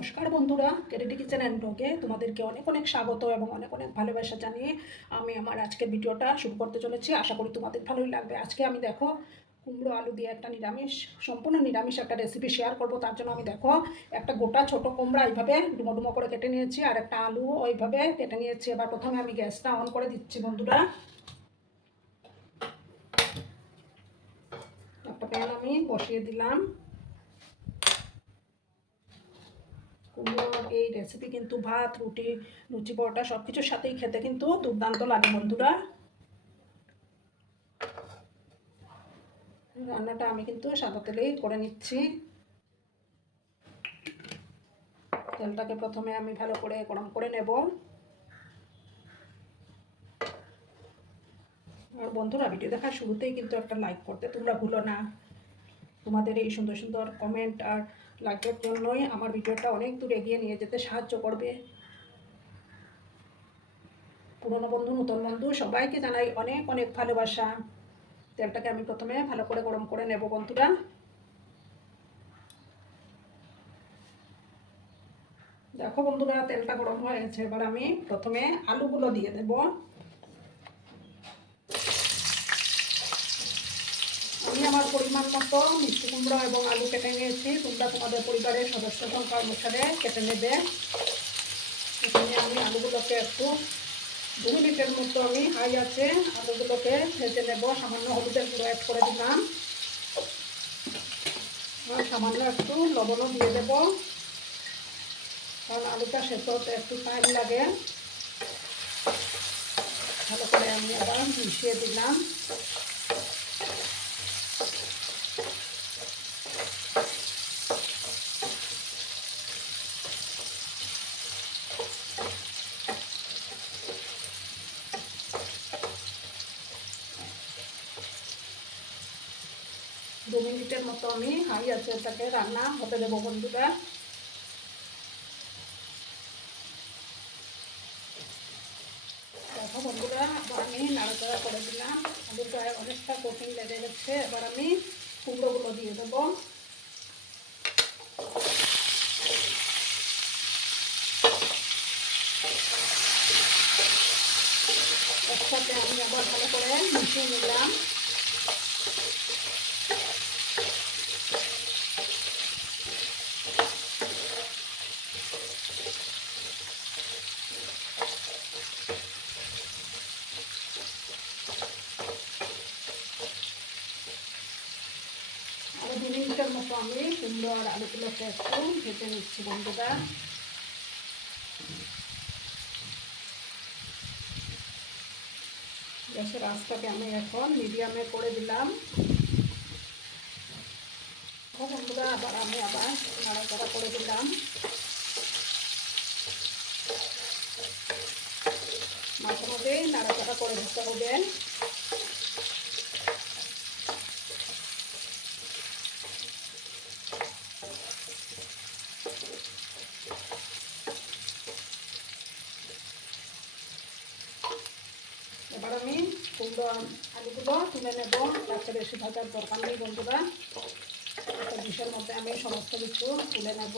নমস্কার বন্ধুরা, কেরেটি kitchen and ব্লগে তোমাদেরকে অনেক অনেক স্বাগত এবং অনেক অনেক ভালোবাসা জানিয়ে আমি আমার আজকের ভিডিওটা শুরু করতে চলেছি। আশা করি তোমাদের ভালোই লাগবে। আজকে আমি দেখো কুমড়ো আলু দিয়ে একটা সম্পূর্ণ নিরামিষ একটা রেসিপি শেয়ার করব। তার জন্য আমি দেখো একটা গোটা ছোট কুমড়া এইভাবে ডুমো ডুমো করে কেটে নিয়েছি, আর একটা আলু ওইভাবে কেটে নিয়েছি। এবার প্রথমে আমি গ্যাসটা অন করে দিচ্ছি বন্ধুরা। একটা প্যান আমি বসিয়ে দিলাম। কুমড়োর এই রেসিপি কিন্তু ভাত, রুটি, লুচি, পরোটা সব কিছুর সাথেই খেতে কিন্তু দুর্দান্ত লাগে বন্ধুরা। রান্নাটা আমি কিন্তু সাদা তেলেই করে নিচ্ছি। তেলটাকে প্রথমে আমি ভালো করে গরম করে নেব। আর বন্ধুরা, ভিডিও দেখার শুরুতেই কিন্তু একটা লাইক করতে তোমরা ভুলো না। তোমাদের এই সুন্দর সুন্দর কমেন্ট আর লাইকের জন্যই আমার ভিডিওটা অনেক দূর এগিয়ে নিয়ে যেতে সাহায্য করবে। পুরনো বন্ধু, নতুন বন্ধু সবাইকে জানাই অনেক অনেক ভালোবাসা। তেলটাকে আমি প্রথমে ভালো করে গরম করে নেব বন্ধুরা। দেখো বন্ধুরা, তেলটা গরম হয়ে গেছে। এবার আমি প্রথমে আলুগুলো দিয়ে দেব। আমি আমার পরিমাণ মতো মিষ্টি কুমড়া এবং আলু কেটে নিয়েছি। তোমরা তোমাদের পরিবারের সদস্য সংখ্যা অনুসারে কেটে নেবে। এখানে আমি আলুগুলোকে একটু 2 মিনিটের মতো আমি হাই আছে আলুগুলোকে ভেজে নেব। সামান্য হলুদের গুঁড়ো অ্যাড করে দিলাম, আর সামান্য একটু লবণও দিয়ে দেব, কারণ আলুটা সেদ্ধ হতে একটু টাইম লাগে। ভালো করে আমি আবার মিশিয়ে দিলাম। দু মিনিটের মতো আমি হাই আছে এটাকে রান্না হতে দেবো বন্ধুরা। দেখো বন্ধুরা, আবার আমি নাড়াচাড়া করে দিলাম। আলুর গায়ে অনেকটা কোটিং লেগে গেছে। এবার আমি কুমড়োগুলো দিয়ে দেবো। একসাথে আমি আবার ভালো করে মিশিয়ে নিলাম। আরো 2 মিনিটের মতো আমি কুমড়ো আর আলুগুলোকে একটু ভেজে নিচ্ছি বন্ধুরা। গ্যাসের আঁচটাকে আমি এখন মিডিয়ামে করে দিলাম। বন্ধুরা, আবার আমি নাড়াচাড়া করে দিলাম। মাঝে মাঝে নাড়াচাড়া করে দিতে হবে। এবার আমি কুমড়ো আলুগুলো তুলে নেব। তাতে বেশি ভাজার দরকার নেই বন্ধুরা। একটা ডিশের মধ্যে আমি সমস্ত কিছু তুলে নেব।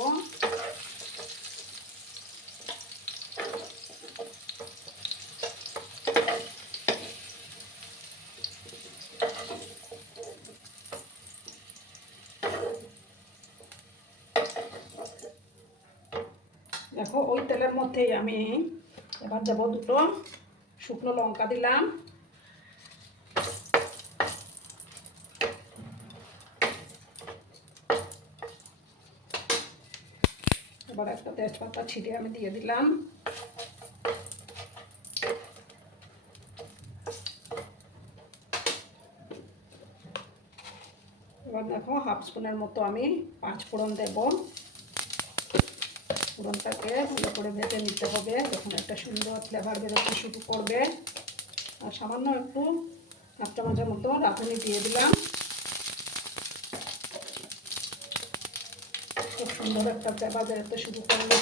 দেখো, ওই তেলের মধ্যেই আমি এবার দেবো 2টো শুকনো লঙ্কা দিলাম। এবার একটা তেজপাতা ছিঁড়ে আমি দিয়ে দিলাম। এবার দেখো, 1/2 স্পুনের মতো আমি 5 ফোড়ন দেব। ফোড়নটাকে ভালো করে ভেজে নিতে হবে, তখন একটা সুন্দর ফ্লেভার বেরোতে শুরু করবে। আর সামান্য একটু 1 চামচের মতো রাঁধুনি দিয়ে দিলাম। খুব সুন্দর একটা ফ্লেভার বেরোতে শুরু করবে।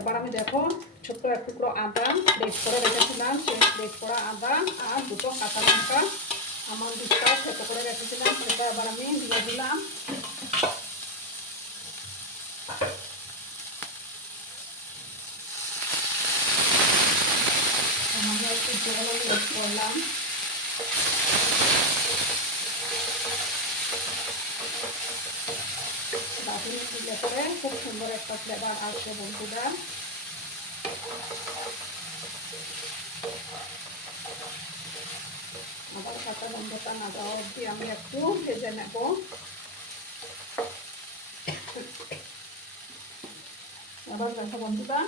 এবার আমি দেখো ছোট্ট এক টুকরো আদা গ্রেট করে রেখেছিলাম, সেই গ্রেট করা আদা আর 2টো কাঁচা লঙ্কা আমার দিকটা ছোট করে রেখেছিলাম, সেটা এবার আমি দিয়ে দিলাম। জল আমি অ্যাড করলাম। রাঁধুনি দিলে পরে খুব সুন্দর একটা ফ্লেভার আসে বন্ধুরা। আবার কাঁচা গন্ধটা না যাওয়া অবধি আমি একটু ভেজে নেব। আবার দেখো বন্ধুরা,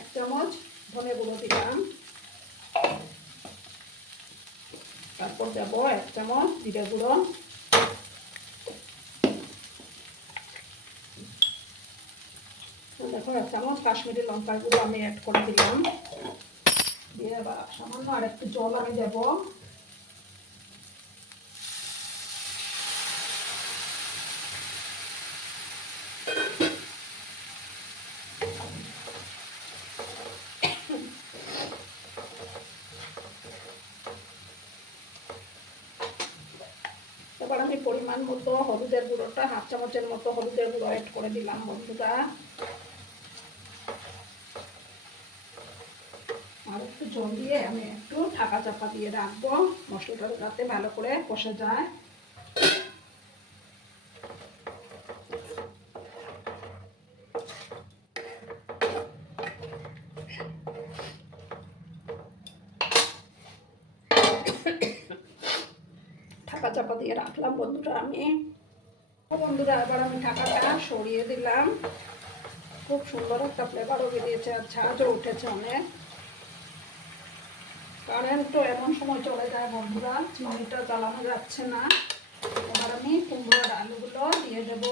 1 চামচ ধনে গুঁড়ো দিলাম, তারপর দেবো 1 চামচ জিরে গুঁড়ো, দেখো 1 চামচ কাশ্মীরি লঙ্কার গুঁড়ো আমি অ্যাড করে দিলাম। দিয়ে এবার সামান্য আর একটু জল আমি দেবো। এবার আমি পরিমাণ মতো হলুদের গুঁড়োটা 1/2 চামচের মতো হলুদের গুঁড়ো অ্যাড করে দিলাম বন্ধুরা। আর একটু জল দিয়ে আমি একটু ঢাকা চাপা দিয়ে রাখবো, মশলাটা যাতে ভালো করে কষে যায়। ঢাকা চাপা দিয়ে রাখলাম বন্ধুরা আমি। বন্ধুরা এবার আমি ঢাকাটা সরিয়ে দিলাম। খুব সুন্দর একটা ফ্লেভারও বেরিয়েছে আর ঝাঁঝও উঠেছে অনেক। কারেন্ট তো এমন সময় চলে যায় বন্ধুরা, চিমনিটা জ্বালানো যাচ্ছে না। এবার আমি কুমড়োর আলুগুলো দিয়ে দেব,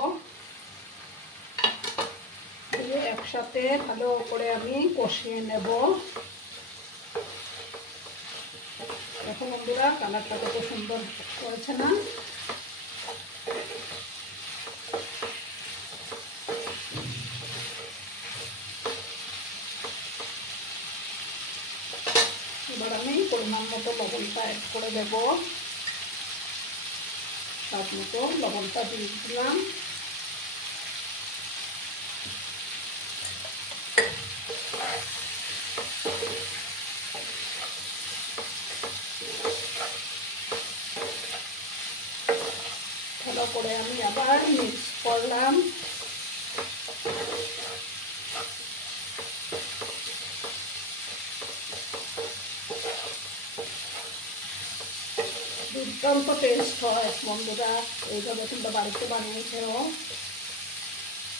দিয়ে একসাথে ভালো করে আমি কষিয়ে নেব। দেখো বন্ধুরা কালারটা কত সুন্দর করেছে না। এবার আমি পরিমাণ মতো লবণটা অ্যাড করে দেব, স্বাদ মতো লবণটা দিয়ে দিলাম। ভালো করে আমি আবার মিক্স করলাম। দুর্দান্ত টেস্ট হয় বন্ধুরা, এইভাবে কিন্তু বাড়িতে বানিয়েছেও।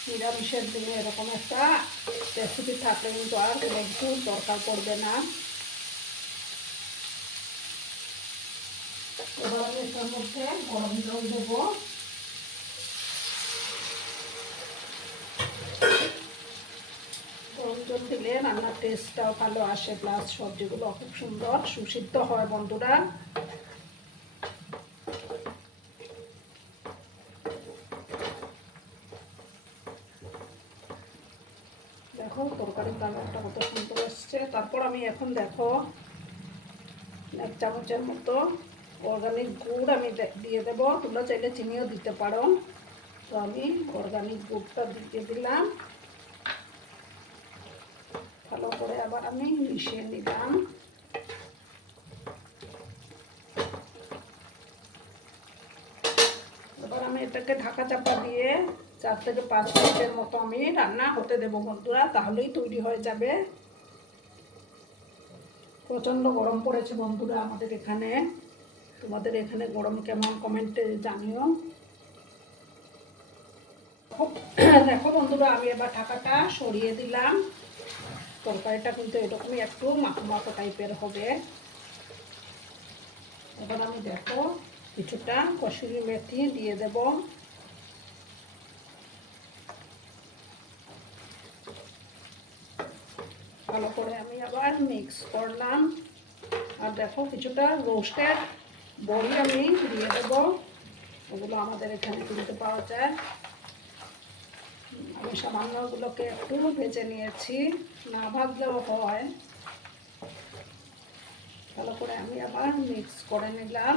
নিরামিষের দিনে এরকম একটা রেসিপি থাকলে কিন্তু আর কোনো কিছু দরকার পড়বে না। এবার আমি এটার মধ্যে গরম জল দেবো। গরম জল দিলে রান্নার টেস্টটাও ভালো আসে, প্লাস সবজিগুলো খুব সুন্দর সুসিদ্ধ হয় বন্ধুরা। দেখো তরকারির কালারটা কত সুন্দর এসছে। তারপর আমি এখন দেখো 1 চামচের মতো অর্গানিক গুড় আমি দিয়ে দেবো। তোমরা চাইলে চিনিও দিতে পারো, তো আমি অর্গানিক গুড়টা দিয়ে দিলাম। ভালো করে আবার আমি মিশিয়ে নিলাম। এবার আমি এটাকে ঢাকা চাপা দিয়ে 4 থেকে 5 মিনিটের মতো আমি রান্না হতে দেবো বন্ধুরা, তাহলেই তৈরি হয়ে যাবে। প্রচণ্ড গরম পড়েছে বন্ধুরা আমাদের এখানে। তোমাদের এখানে গরম কেমন কমেন্টে জানিও। দেখো বন্ধুরা আমি এবার ঢাকাটা সরিয়ে দিলাম। তরকারিটা কিন্তু এরকমই একটু মাখো মাখো টাইপের হবে। এবার আমি দেখো কিছুটা কসুরি মেথি দিয়ে দেব। ভালো করে আমি আবার মিক্স করলাম। আর দেখো কিছুটা রোস্টেড বড়ি আমি দিয়ে দেব, ওগুলো আমাদের এখানে কিনতে পাওয়া যায়। আমি সামান্যগুলোকে একটু ভেজে নিয়েছি, না ভাজলেও হয়। ভালো করে আমি আবার মিক্স করে নিলাম।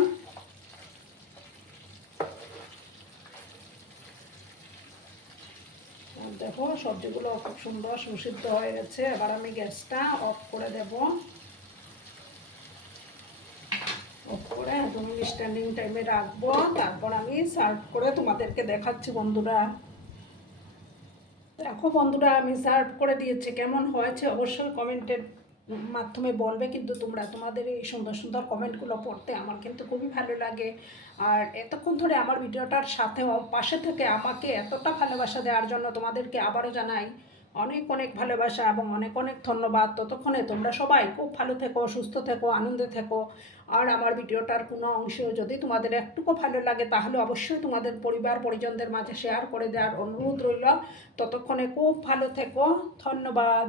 দেখো সবজিগুলো খুব সুন্দর সুসিদ্ধ হয়ে গেছে। এবার আমি গ্যাসটা অফ করে দেব। অফ করে 2 মিনিট স্ট্যান্ডিং টাইমে রাখবো, তারপর আমি সার্ভ করে তোমাদেরকে দেখাচ্ছি বন্ধুরা। দেখো বন্ধুরা, আমি সার্ভ করে দিয়েছি। কেমন হয়েছে অবশ্যই কমেন্টের মাধ্যমে বলবে, কিন্তু তোমরা তোমাদের এই সুন্দর সুন্দর কমেন্টগুলো পড়তে আমার কিন্তু খুবই ভালো লাগে। আর এতক্ষণ ধরে আমার ভিডিওটার সাথে পাশে থেকে আমাকে এতটা ভালোবাসা দেওয়ার জন্য তোমাদেরকে আবারও জানাই অনেক অনেক ভালোবাসা এবং অনেক অনেক ধন্যবাদ। ততক্ষণে তোমরা সবাই খুব ভালো থেকো, সুস্থ থেকো, আনন্দে থেকো। আর আমার ভিডিওটার কোনো অংশ যদি তোমাদের একটুকু ভালো লাগে তাহলে অবশ্যই তোমাদের পরিবার পরিজনদের মাঝে শেয়ার করে দেওয়ার অনুরোধ রইল। ততক্ষণে খুব ভালো থেকো। ধন্যবাদ।